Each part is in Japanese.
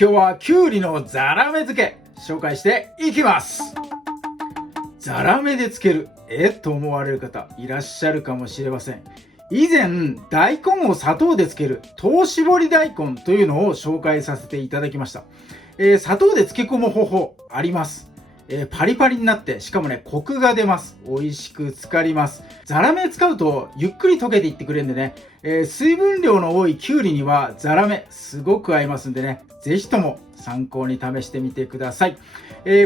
今日はきゅうりのザラメ漬け紹介していきます。ザラメで漬けると思われる方いらっしゃるかもしれません。以前大根を砂糖で漬ける糖絞り大根というのを紹介させていただきました。砂糖で漬け込む方法あります。パリパリになって、しかもねコクが出ます。美味しく漬かります。ザラメ使うとゆっくり溶けていってくれるんでね、水分量の多いきゅうりにはザラメすごく合いますんでね、ぜひとも参考に試してみてください。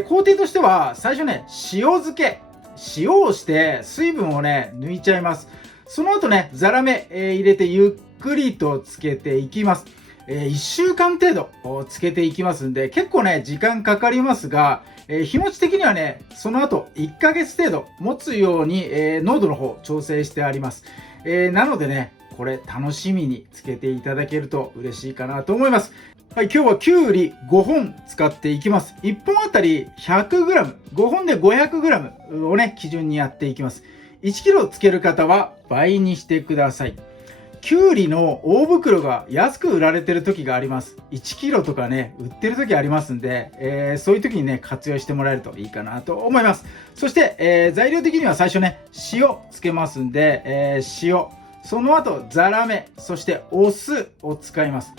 工程としては最初ね塩漬け、塩をして水分をね抜いちゃいます。その後ねザラメ、入れてゆっくりと漬けていきます。1週間程度漬けていきますんで、結構ね時間かかりますが、日持ち的にはねその後1ヶ月程度持つように、濃度の方調整してあります。なのでねこれ楽しみに漬けていただけると嬉しいかなと思います。はい、今日はきゅうり5本使っていきます。1本あたり 100g、5本で 500g をね基準にやっていきます。1 kg 漬ける方は倍にしてください。きゅうりの大袋が安く売られてる時があります。1キロとかね売ってる時ありますんで、そういう時にね活用してもらえるといいかなと思います。そして、材料的には最初ね塩つけますんで、塩、その後ザラメ、そしてお酢を使います。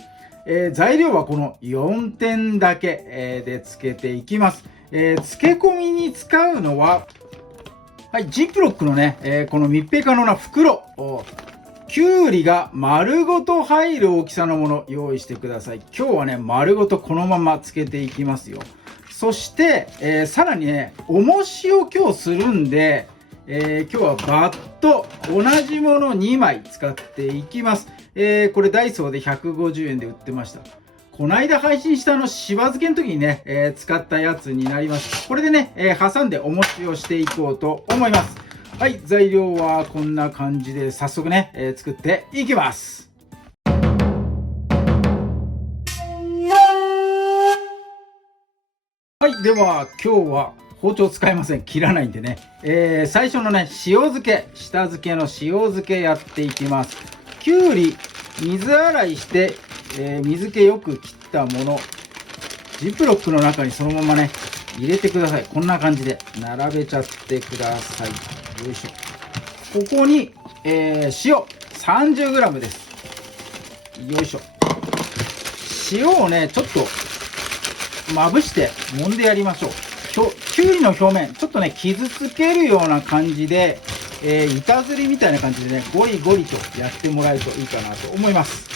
材料はこの4点だけ、でつけていきます。漬け込みに使うのは、はい、ジップロックのね、この密閉可能な袋をきゅうりが丸ごと入る大きさのもの用意してください。今日はね丸ごとこのままつけていきますよ。そして、さらにね重しを今日するんで、今日はバット同じもの2枚使っていきます。これダイソーで150円で売ってました。この間配信したしば漬けの時にね、使ったやつになります。これでね、挟んで重しをしていこうと思います。はい、材料はこんな感じで早速ね、作っていきます。はい、では今日は包丁使いません。切らないんでね、最初のね塩漬け、下漬けの塩漬けやっていきます。きゅうり水洗いして、水気よく切ったもの、ジップロックの中にそのままね入れてください。こんな感じで並べちゃってください。よいしょ。ここに、塩 30g です。よいしょ。塩をねちょっとまぶして揉んでやりましょう。きゅうりの表面ちょっとね傷つけるような感じで、板ずりみたいな感じでねゴリゴリとやってもらえるといいかなと思います。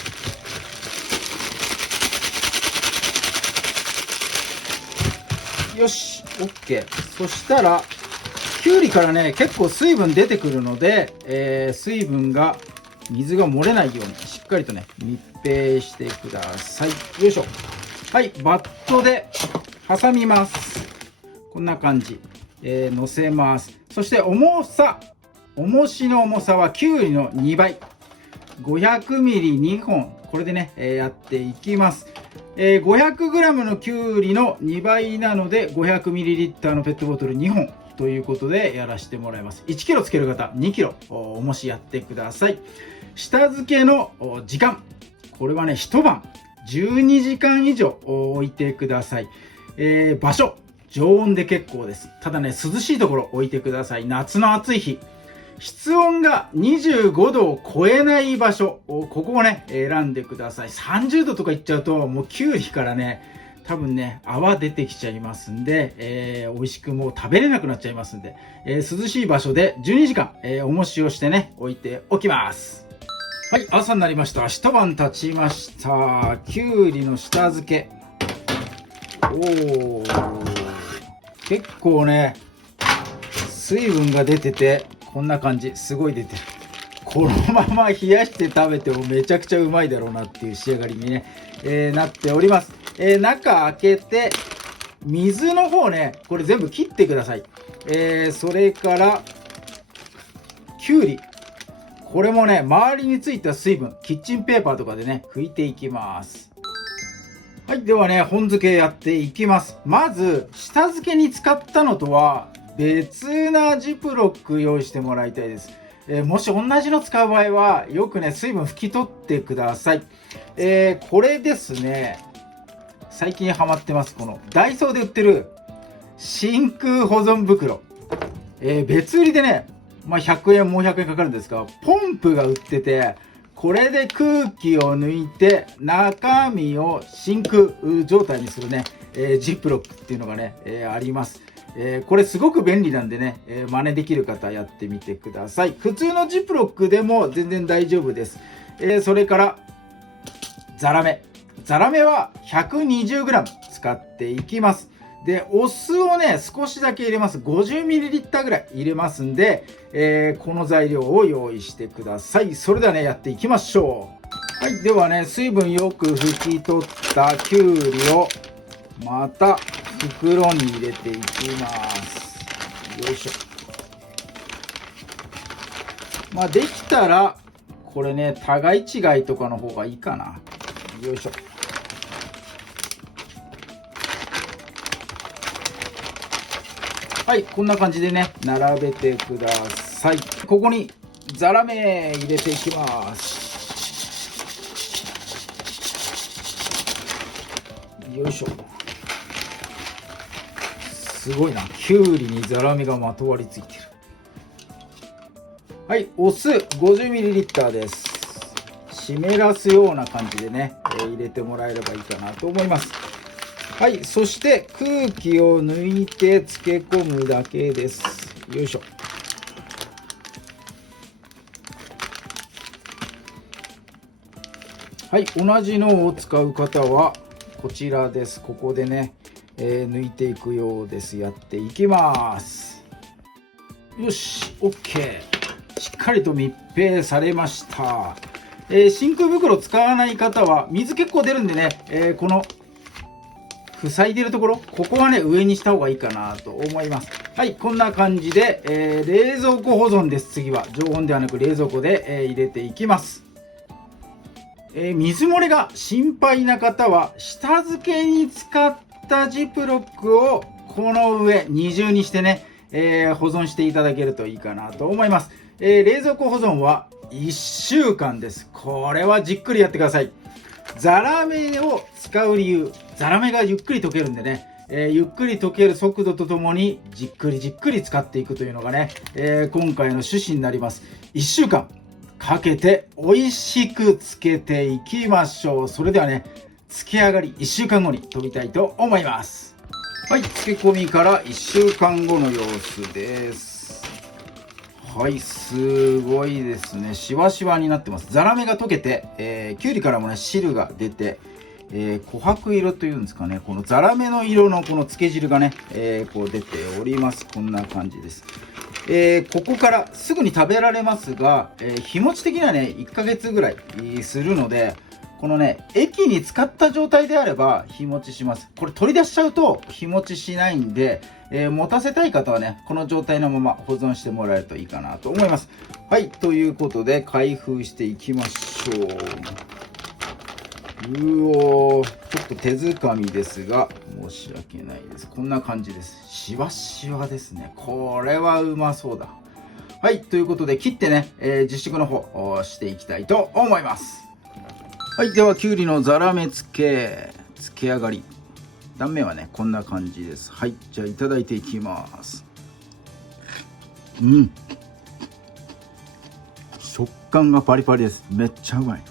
よし OK。 そしたらきゅうりからね結構水分出てくるので、水が漏れないようにしっかりとね密閉してください。よいしょ。はい、バットで挟みます。こんな感じ、乗せます。そして重しの重さはきゅうりの2倍、 500ml2 本、これでね、やっていきます。500g のきゅうりの2倍なので 500ml のペットボトル2本ということでやらせてもらいます。1 kg つける方2 kg 重しやってください。下漬けの時間、これはね一晩12時間以上置いてください。場所常温で結構です。ただね涼しいところ置いてください。夏の暑い日、室温が25度を超えない場所、ここをね選んでください。30度とかいっちゃうともうきゅうりからね多分ね泡出てきちゃいますんで、美味しくもう食べれなくなっちゃいますんで、涼しい場所で12時間、重しをしてね置いておきます。はい、朝になりました。一晩経ちました。きゅうりの下漬け、結構ね水分が出ててこんな感じ、すごい出てる。このまま冷やして食べてもめちゃくちゃうまいだろうなっていう仕上がりにね、なっております。中開けて水の方ねこれ全部切ってください。それからきゅうり、これもね周りについた水分キッチンペーパーとかでね拭いていきます。はい、ではね本漬けやっていきます。まず下漬けに使ったのとは別なジップロック用意してもらいたいです。もし同じの使う場合はよくね水分拭き取ってください。これですね最近ハマってます。このダイソーで売ってる真空保存袋。別売りでね、100円、もう100円かかるんですが、ポンプが売ってて、これで空気を抜いて中身を真空状態にするね、ジップロックっていうのがね、あります。これすごく便利なんでね、真似できる方やってみてください。普通のジップロックでも全然大丈夫です。それからザラメは 120g 使っていきます。でお酢をね少しだけ入れます。 50ml ぐらい入れますんで、この材料を用意してください。それではねやっていきましょう。はい、ではね水分よく拭き取ったきゅうりをまた袋に入れていきます。よいしょ。できたらこれね互い違いとかの方がいいかな。よいしょ。はい、こんな感じでね並べてください。ここにザラメ入れていきます。よいしょ。すごいな、きゅうりにザラメがまとわりついてる。はい、お酢 50ml です。湿らすような感じでね、入れてもらえればいいかなと思います。はい、そして空気を抜いて漬け込むだけです。よいしょ。はい、同じのを使う方はこちらです。ここでね、抜いていくようです。やっていきます。よし、 OK。 しっかりと密閉されました。真空袋使わない方は水結構出るんでね、この塞いでるところ、ここはね上にした方がいいかなと思います。はい、こんな感じで、冷蔵庫保存です。次は常温ではなく冷蔵庫で、入れていきます。水漏れが心配な方は下付けに使ったジップロックをこの上二重にしてね、保存していただけるといいかなと思います。冷蔵庫保存は1週間です。これはじっくりやってください。ザラメを使う理由、ザラメがゆっくり溶けるんでね、ゆっくり溶ける速度とともにじっくり使っていくというのがね、今回の趣旨になります。1週間かけて美味しく漬けていきましょう。それではね漬け上がり1週間後に飛びたいと思います。はい、漬け込みから1週間後の様子です。はい、すごいですね。しわしわになってます。ザラメが溶けて、きゅうりからもね汁が出て、琥珀色というんですかね、このザラメの色のこの漬け汁がね、こう出ております。こんな感じです。ここからすぐに食べられますが、日持ち的にはね1ヶ月ぐらいするので、このね液に使った状態であれば日持ちします。これ取り出しちゃうと日持ちしないんで、持たせたい方はねこの状態のまま保存してもらえるといいかなと思います。はい、ということで開封していきましょう。ちょっと手づかみですが申し訳ないです。こんな感じです。しわしわですね。これはうまそうだ。はい、ということで切ってね、実食の方していきたいと思います。はい、ではきゅうりのザラメ漬け上がり、断面はねこんな感じです。はい、じゃあいただいていきます。食感がパリパリです。めっちゃうまい。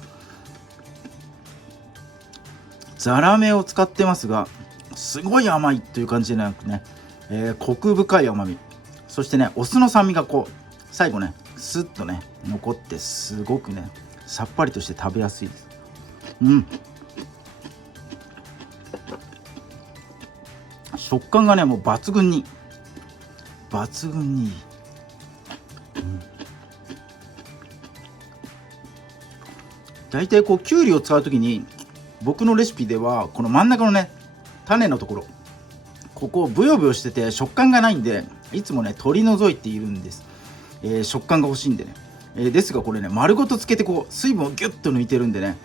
ザラメを使ってますがすごい甘いという感じじゃなくね、コク深い甘み、そしてねお酢の酸味がこう最後ねスッとね残ってすごくねさっぱりとして食べやすいです。食感がねもう抜群にいい。だいたいこうきゅうりを使う時に僕のレシピではこの真ん中のね種のところ、ここブヨブヨしてて食感がないんでいつもね取り除いているんです。食感が欲しいんでね、ですがこれね丸ごとつけてこう水分をギュッと抜いてるんでね、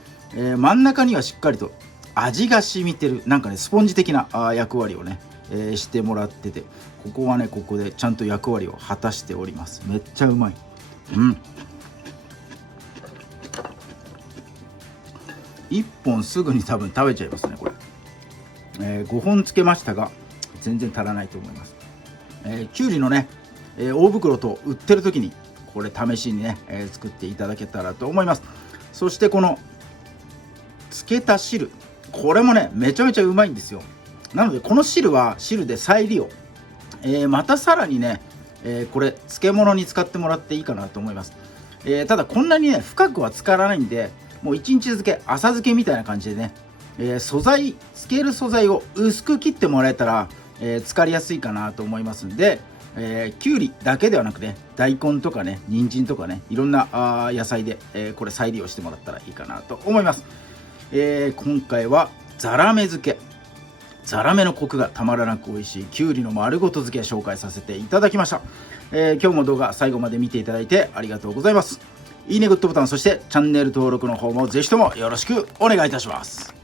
真ん中にはしっかりと味が染みてる、なんかねスポンジ的な役割をね、してもらってて、ここはねここでちゃんと役割を果たしております。めっちゃうまい。1本すぐに多分食べちゃいますねこれ。5本つけましたが全然足らないと思います。きゅうりのね、大袋と売ってる時にこれ試しにね、作っていただけたらと思います。そしてこのつけた汁、これもねめちゃめちゃうまいんですよ。なのでこの汁は汁で再利用、またさらにね、これ漬物に使ってもらっていいかなと思います。ただこんなにね深くは浸からないんで、もう1日漬け、浅漬けみたいな感じでね、素材、漬ける素材を薄く切ってもらえたら、浸かりやすいかなと思いますんで、きゅうりだけではなくね、大根とかね、人参とかね、いろんな野菜で、これ再利用してもらったらいいかなと思います。今回はザラメ漬け、ザラメのコクがたまらなく美味しいきゅうりの丸ごと漬け紹介させていただきました。今日も動画最後まで見ていただいてありがとうございます。いいね、グッドボタン、そしてチャンネル登録の方もぜひともよろしくお願いいたします。